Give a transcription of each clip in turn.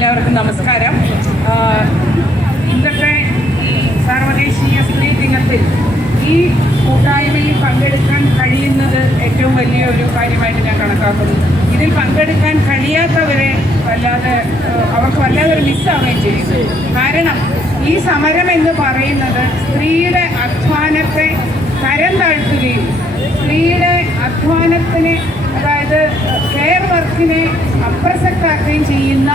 എല്ലാവർക്കും നമസ്കാരം. ഇന്നത്തെ ഈ സാർവദേശീയ സ്ത്രീ ദിനത്തിൽ ഈ കൂട്ടായ്മയിൽ പങ്കെടുക്കാൻ കഴിയുന്നത് ഏറ്റവും വലിയ ഒരു കാര്യമായിട്ട് ഞാൻ കണക്കാക്കുന്നു. ഇതിൽ പങ്കെടുക്കാൻ കഴിയാത്തവരെ വല്ലാതെ അവർക്ക് വല്ലാതെ ഒരു മിസ്സാവുകയും ചെയ്യുന്നു കാരണം ഈ സമരം എന്ന് പറയുന്നത് സ്ത്രീയുടെ അധ്വാനത്തെ തരം താഴ്ത്തുകയും സ്ത്രീയുടെ അധ്വാനത്തിനെ അതായത് കെയർ വർക്കിനെ അപ്രസക്താക്കുകയും ചെയ്യുന്ന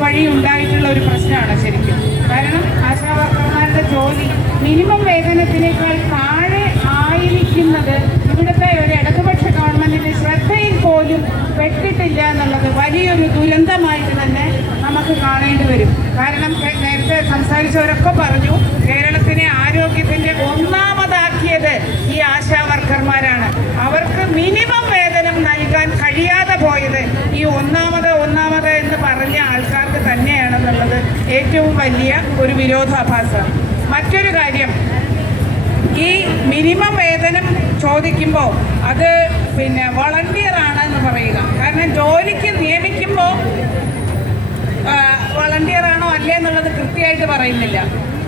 വഴി ഉണ്ടായിട്ടുള്ള ഒരു പ്രശ്നമാണ് ശരിക്കും. കാരണം ആശാവർക്കർമാരുടെ ജോലി മിനിമം വേതനത്തിനേക്കാൾ താഴെ ആയിരിക്കുന്നത് ഇവിടുത്തെ ഒരു ഇടതുപക്ഷ ഗവൺമെന്റിന്റെ ശ്രദ്ധയിൽ പോലും പെട്ടിട്ടില്ല എന്നുള്ളത് വലിയൊരു ദുരന്തമായിട്ട് തന്നെ നമുക്ക് കാണേണ്ടി വരും. കാരണം നേരത്തെ സംസാരിച്ചവരൊക്കെ പറഞ്ഞു കേരളത്തിനെ ആരോഗ്യത്തിന്റെ ഒന്നാമതാക്കിയത് ഈ ആശാ വർക്കർമാരാണ് അവർക്ക് മിനിമം വേതനം നൽകാൻ കഴിയാതെ പോയത് ഈ ഒന്നാമത് ഒന്നാമത് എന്ന് പറഞ്ഞ ആൾക്കാർക്ക് തന്നെയാണെന്നുള്ളത് ഏറ്റവും വലിയ ഒരു വിരോധാഭാസം. മറ്റൊരു കാര്യം ഈ മിനിമം വേതനം ചോദിക്കുമ്പോൾ അത് പിന്നെ വളണ്ടിയർ ആണെന്ന് പറയുക. കാരണം ജോലിക്ക് നിയമിക്കുമ്പോൾ വളണ്ടിയർ ആണോ അല്ലേ എന്നുള്ളത് കൃത്യമായിട്ട് പറയുന്നില്ല.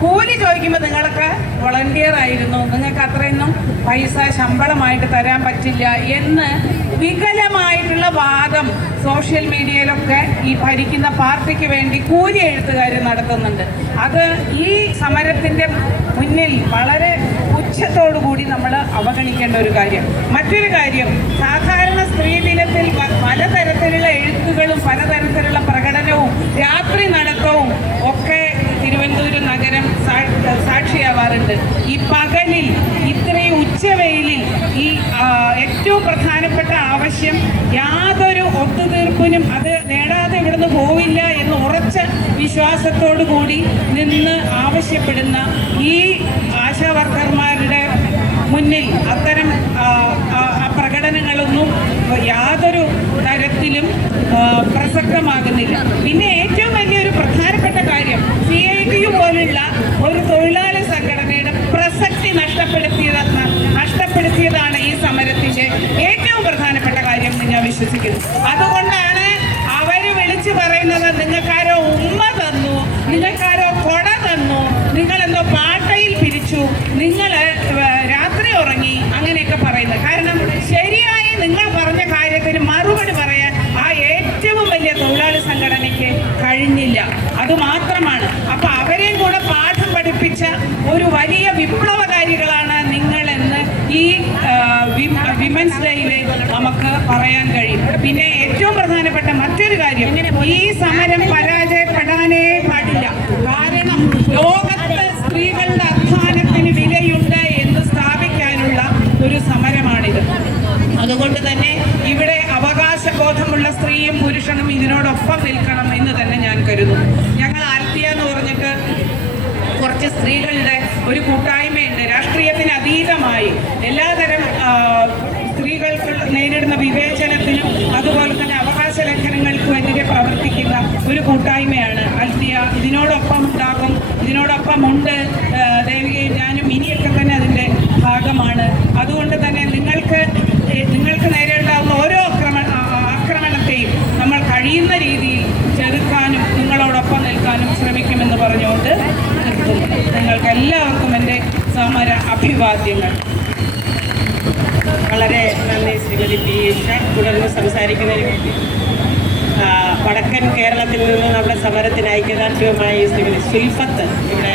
കൂലി ചോദിക്കുമ്പോൾ നിങ്ങളൊക്കെ വളണ്ടിയർ ആയിരുന്നു നിങ്ങൾക്ക് അത്രയൊന്നും പൈസ ശമ്പളമായിട്ട് തരാൻ പറ്റില്ല എന്ന് വികലമായിട്ടുള്ള വാദം സോഷ്യൽ മീഡിയയിലൊക്കെ ഈ ഭരിക്കുന്ന പാർട്ടിക്ക് വേണ്ടി കൂലി എഴുത്തുകാർ നടത്തുന്നുണ്ട്. അത് ഈ സമരത്തിന്റെ മുന്നിൽ വളരെ കൂടി നമ്മൾ അവഗണിക്കേണ്ട ഒരു കാര്യം. മറ്റൊരു കാര്യം സാധാരണ സ്ത്രീ ദിനത്തിൽ പലതരത്തിലുള്ള എഴുത്തുകളും പലതരത്തിലുള്ള പ്രകടനവും രാത്രി നടത്തവും ഒക്കെ തിരുവനന്തപുരം നഗരം സാക്ഷിയാവാറുണ്ട്. ഈ പകലിൽ ഈ ഏറ്റവും പ്രധാനപ്പെട്ട ആവശ്യം യാതൊരു ഒത്തുതീർപ്പിനും അത് നേടാതെ ഇവിടുന്ന് പോവില്ല എന്ന് ഉറച്ച വിശ്വാസത്തോടു കൂടി നിന്ന് ആവശ്യപ്പെടുന്ന ഈ ആശാവർക്കർമാരുടെ മുന്നിൽ അത്തരം പ്രകടനങ്ങളൊന്നും യാതൊരു തരത്തിലും പ്രസക്തമാകുന്നില്ല. പിന്നെ ഏറ്റവും കാര്യം എന്ന് നമുക്ക് പറയാൻ കഴിയും. പിന്നെ ഏറ്റവും പ്രധാനപ്പെട്ട മറ്റൊരു കാര്യം ഈ സമരം പരാജയപ്പെടാനേ പാടില്ല. കാരണം ലോകത്ത് സ്ത്രീകളുടെ അധ്വാനത്തിന് വിലയുണ്ട് എന്ന് സ്ഥാപിക്കാനുള്ള ഒരു സമരമാണിത്. അതുകൊണ്ട് തന്നെ ഇവിടെ അവകാശബോധമുള്ള സ്ത്രീയും പുരുഷനും ഇതിനോടൊപ്പം നിൽക്കണം എന്ന് തന്നെ ഞാൻ കരുതുന്നു. ഞങ്ങൾ ആൽത്തിയ എന്ന് പറഞ്ഞിട്ട് കുറച്ച് സ്ത്രീകളുടെ ഒരു കൂട്ടായ്മയുണ്ട്. രാഷ്ട്രീയത്തിന് അതീതമായി എല്ലാതരം സ്ത്രീകൾക്ക് നേരിടുന്ന വിവേചനത്തിനും അതുപോലെ തന്നെ അവകാശ ലംഘനങ്ങൾക്കും എതിരെ പ്രവർത്തിക്കുന്ന ഒരു കൂട്ടായ്മയാണ് അൽത്തിയ ഇതിനോടൊപ്പം ഉണ്ടാകും ഇതിനോടൊപ്പം ഉണ്ട്. ദേവികയും ഞാനും ഇനിയൊക്കെ തന്നെ അതിന്റെ ഭാഗമാണ്. അതുകൊണ്ട് തന്നെ നിങ്ങൾക്ക് നിങ്ങൾക്ക് നേരെ ഉണ്ടാകുന്ന ഓരോ ആക്രമണ ആക്രമണത്തെയും നമ്മൾ കഴിയുന്ന രീതിയിൽ ചെറുക്കാനും നിങ്ങളോടൊപ്പം നിൽക്കാനും ശ്രമിക്കുമെന്ന് പറഞ്ഞുകൊണ്ട് നിങ്ങൾക്ക് എല്ലാവർക്കും എന്റെ സമര അഭിവാദ്യങ്ങൾ. വളരെ നന്ദി ശ്രീമതി പി ഈഷ തുടർന്ന് സംസാരിക്കുന്നതിന് വേണ്ടി. വടക്കൻ കേരളത്തിൽ നിന്ന് നമ്മുടെ സമരത്തിന് ഐക്യദാർഢ്യവുമായി ശ്രീമതി സുൽഫത്ത് ഇവിടെ